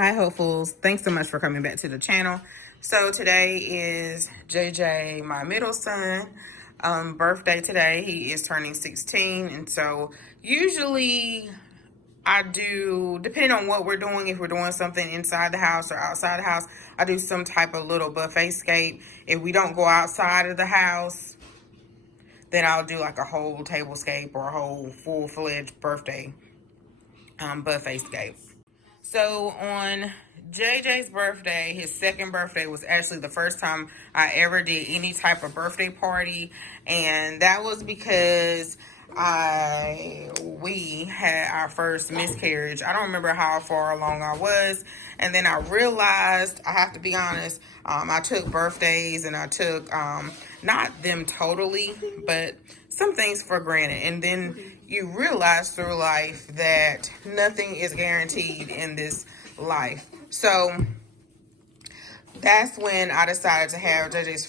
Hi hopefuls, thanks so much for coming back to the channel. So today is JJ, my middle son, birthday today. He is turning 16, and so usually I do, depending on what we're doing, if we're doing something inside the house or outside the house, I do some type of little buffet scape. If we don't go outside of the house, then I'll do like a whole table scape or a whole full-fledged birthday buffet scape. So on JJ's birthday, his second birthday, was actually the first time I ever did any type of birthday party, and that was because we had our first miscarriage. I don't remember how far along I was, and then I realized, I have to be honest, I took birthdays and I took not them totally, but some things for granted, and then you realize through life that nothing is guaranteed in this life. So that's when I decided to have JJ's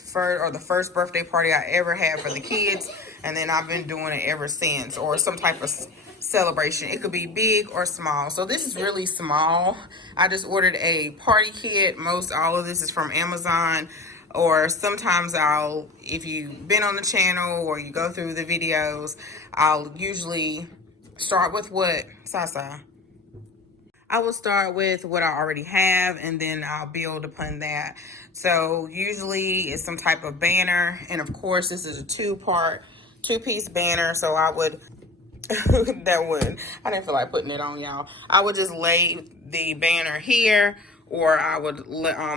first birthday party I ever had for the kids, and then I've been doing it ever since, or some type of celebration. It could be big or small. So this is really small. I just ordered a party kit. All of this is from Amazon, or sometimes if you've been on the channel or you go through the videos, I'll usually start with what, Sasa? I will start with what I already have, and then I'll build upon that. So usually it's some type of banner, and of course this is a two-piece banner, so I would I didn't feel like putting it on, y'all. I would just lay the banner here, or I would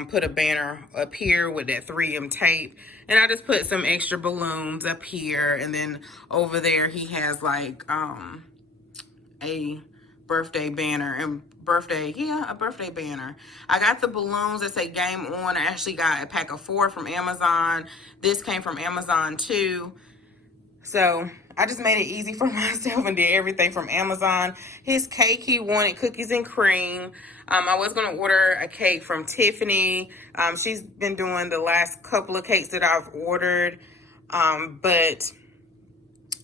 put a banner up here with that 3M tape, and I just put some extra balloons up here, and then over there he has like a birthday banner and a birthday banner. I got the balloons that say game on. I actually got a pack of 4 from Amazon. This came from Amazon too. So I just made it easy for myself and did everything from Amazon. His cake, he wanted cookies and cream. I was going to order a cake from Tiffany. She's been doing the last couple of cakes that I've ordered, but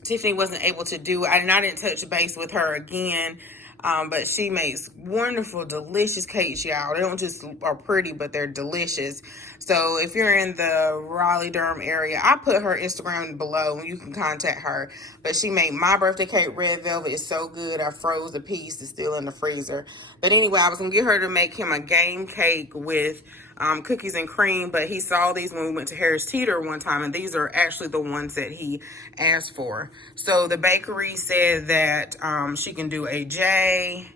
Tiffany wasn't able to do it. I didn't touch base with her again. But she makes wonderful, delicious cakes, y'all. They don't just are pretty, but they're delicious. So if you're in the Raleigh-Durham area, I put her Instagram below. You can contact her. But she made my birthday cake, red velvet. It's so good. I froze a piece. It's still in the freezer. But anyway, I was going to get her to make him a game cake with cookies and cream, but he saw these when we went to Harris Teeter one time, and these are actually the ones that he asked for. So the bakery said that she can do a J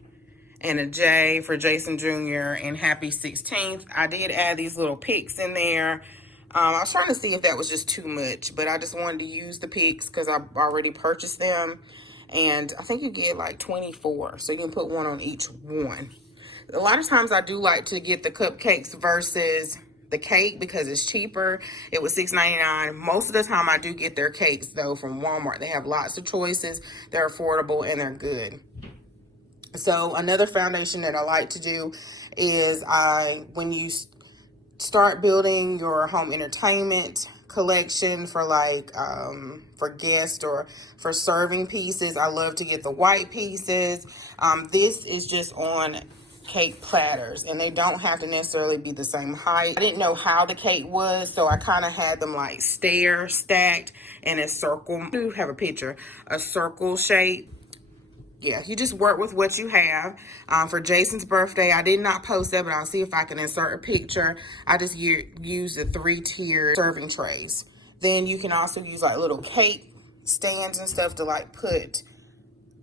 and a J for Jason Jr. and happy 16th. I did add these little pics in there. I was trying to see if that was just too much, but I just wanted to use the pics because I already purchased them. And I think you get like 24, so you can put one on each one. A lot of times I do like to get the cupcakes versus the cake because it's cheaper. It was $6.99. Most of the time I do get their cakes though from Walmart. They have lots of choices. They're affordable and they're good. So another foundation that I like to do is when you start building your home entertainment collection for for guests or for serving pieces, I love to get the white pieces. This is just on cake platters, and they don't have to necessarily be the same height. I didn't know how the cake was, so I kind of had them like stacked in a circle. I do have a picture, a circle shape. Yeah, you just work with what you have. For Jason's birthday, I did not post that, but I'll see if I can insert a picture. I just use the 3-tier serving trays. Then you can also use like little cake stands and stuff to like put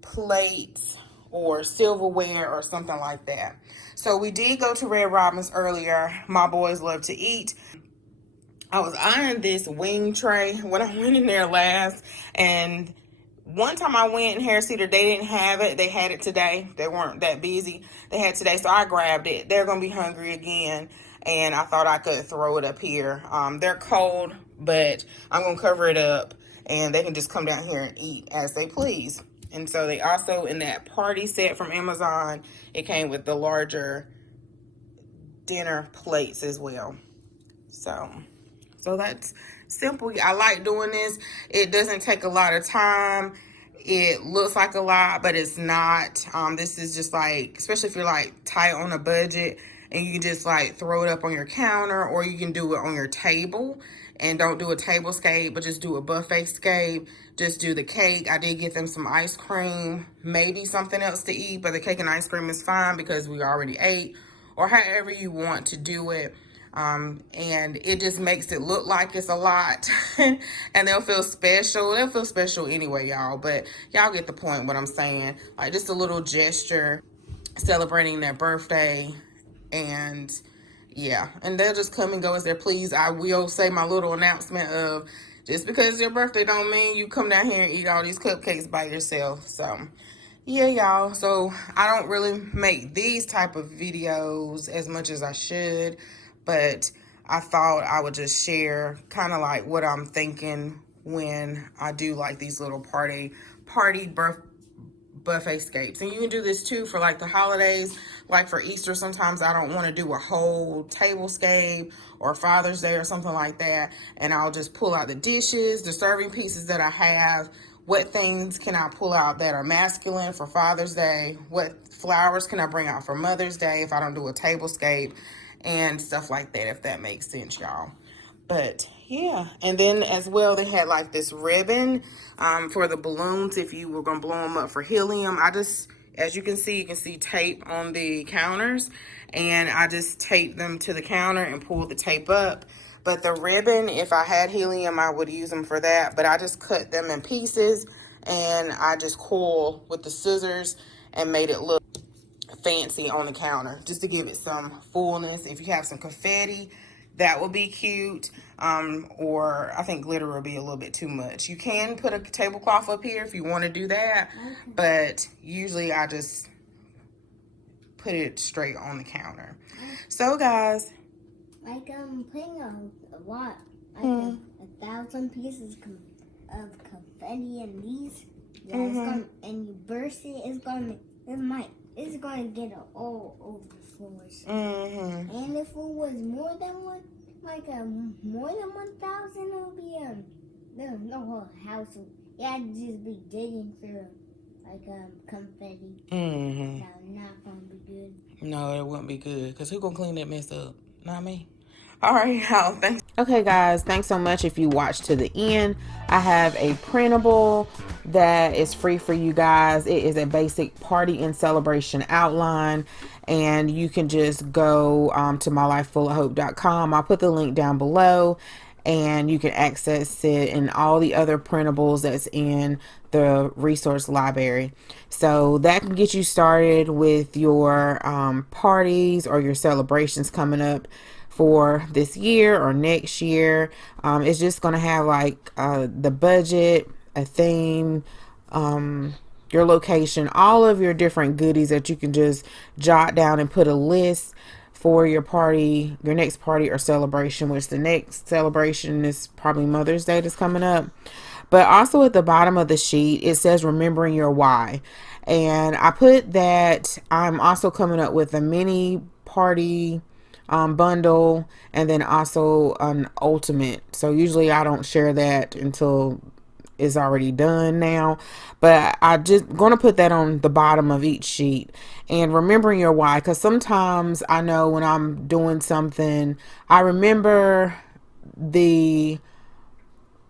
plates or silverware or something like that. So we did go to Red Robin's earlier. My boys love to eat. I was eyeing this wing tray when I went in there last, and one time I went in Harris Teeter, they didn't have it. They had it today. They weren't that busy. They had it today, so I grabbed it. They're gonna be hungry again, and I thought I could throw it up here. They're cold, but I'm gonna cover it up, and they can just come down here and eat as they please. And so they also, in that party set from Amazon, it came with the larger dinner plates as well. So that's simple. I like doing this. It doesn't take a lot of time. it looks like a lot, but it's not. This is just like, especially if you're like tight on a budget, and you can just like throw it up on your counter, or you can do it on your table. And don't do a table scape, but just do a buffet scape. Just do the cake. I did get them some ice cream, maybe something else to eat, but the cake and ice cream is fine because we already ate, or however you want to do it. And it just makes it look like it's a lot. And they'll feel special. They'll feel special anyway, y'all. But y'all get the point what I'm saying. Like, just a little gesture celebrating their birthday. And yeah, and they'll just come and go as they're pleased. I will say my little announcement of, just because it's your birthday don't mean you come down here and eat all these cupcakes by yourself. So yeah, y'all. So I don't really make these type of videos as much as I should, but I thought I would just share kind of like what I'm thinking when I do like these little party buffet scapes. And you can do this too for like the holidays. Like for Easter, sometimes I don't want to do a whole table scape, or Father's Day or something like that, and I'll just pull out the dishes, the serving pieces that I have. What things can I pull out that are masculine for Father's Day? What flowers can I bring out for Mother's Day if I don't do a table scape? And stuff like that, if that makes sense, y'all. But yeah, and then as well, they had like this ribbon for the balloons if you were gonna blow them up for helium. I just, as you can see tape on the counters, and I just taped them to the counter and pulled the tape up. But the ribbon, if I had helium, I would use them for that. But I just cut them in pieces, and I just coiled with the scissors and made it look fancy on the counter, just to give it some fullness. If you have some confetti, that would be cute. Or I think glitter will be a little bit too much. You can put a tablecloth up here if you want to do that, but usually I just put it straight on the counter. So guys, like putting a lot, like 1,000 pieces of confetti in these, yeah, it's gonna, and you burst it, it's gonna get it all over the floors. And if it was more than one, like more than 1,000, it would be the whole house. Yeah, I'd just be digging through like confetti. No, not gonna be good. No, it wouldn't be good, because who gonna clean that mess up? Not me. All right, y'all. Thanks. Okay, guys. Thanks so much if you watched to the end. I have a printable that is free for you guys. It is a basic party and celebration outline, and you can just go to mylifefullofhope.com. I'll put the link down below, and you can access it and all the other printables that's in the resource library. So that can get you started with your parties or your celebrations coming up for this year or next year. It's just going to have like the budget, a theme, your location, all of your different goodies that you can just jot down and put a list for your party, your next party or celebration, which the next celebration is probably Mother's Day that's coming up. But also at the bottom of the sheet, it says remembering your why. And I put that I'm also coming up with a mini party bundle, and then also an ultimate. So usually I don't share that until it's already done now, but I just going to put that on the bottom of each sheet. And remembering your why, because sometimes I know when I'm doing something, I remember the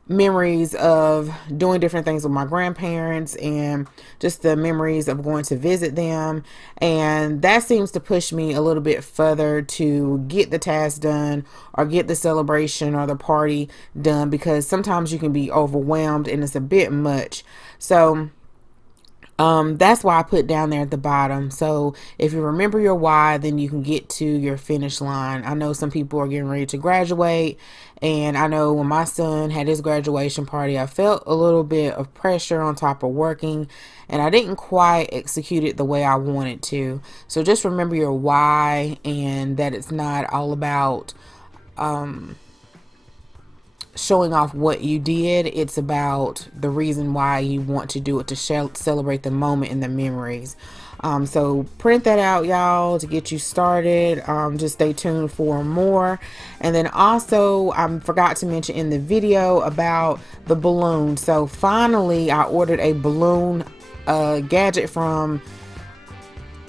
memories of doing different things with my grandparents, and just the memories of going to visit them, and that seems to push me a little bit further to get the task done or get the celebration or the party done, because sometimes you can be overwhelmed and it's a bit much. So that's why I put down there at the bottom. So if you remember your why, then you can get to your finish line. I know some people are getting ready to graduate, and I know when my son had his graduation party, I felt a little bit of pressure on top of working, and I didn't quite execute it the way I wanted to. So just remember your why, and that it's not all about showing off what you did. It's about the reason why you want to do it, to celebrate the moment and the memories. So print that out, y'all, to get you started. Just stay tuned for more. And then also, I forgot to mention in the video about the balloon. So finally, I ordered a balloon gadget from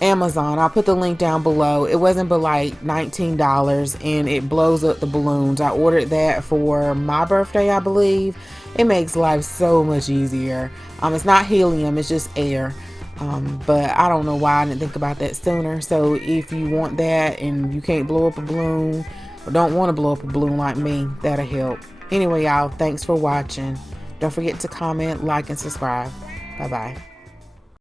Amazon. I'll put the link down below. It wasn't but like $19 and it blows up the balloons. I ordered that for my birthday, I believe. It makes life so much easier. It's not helium, it's just air. But I don't know why I didn't think about that sooner. So if you want that and you can't blow up a balloon or don't want to blow up a balloon like me, that'll help. Anyway, y'all, thanks for watching. Don't forget to comment, like, and subscribe. Bye-bye.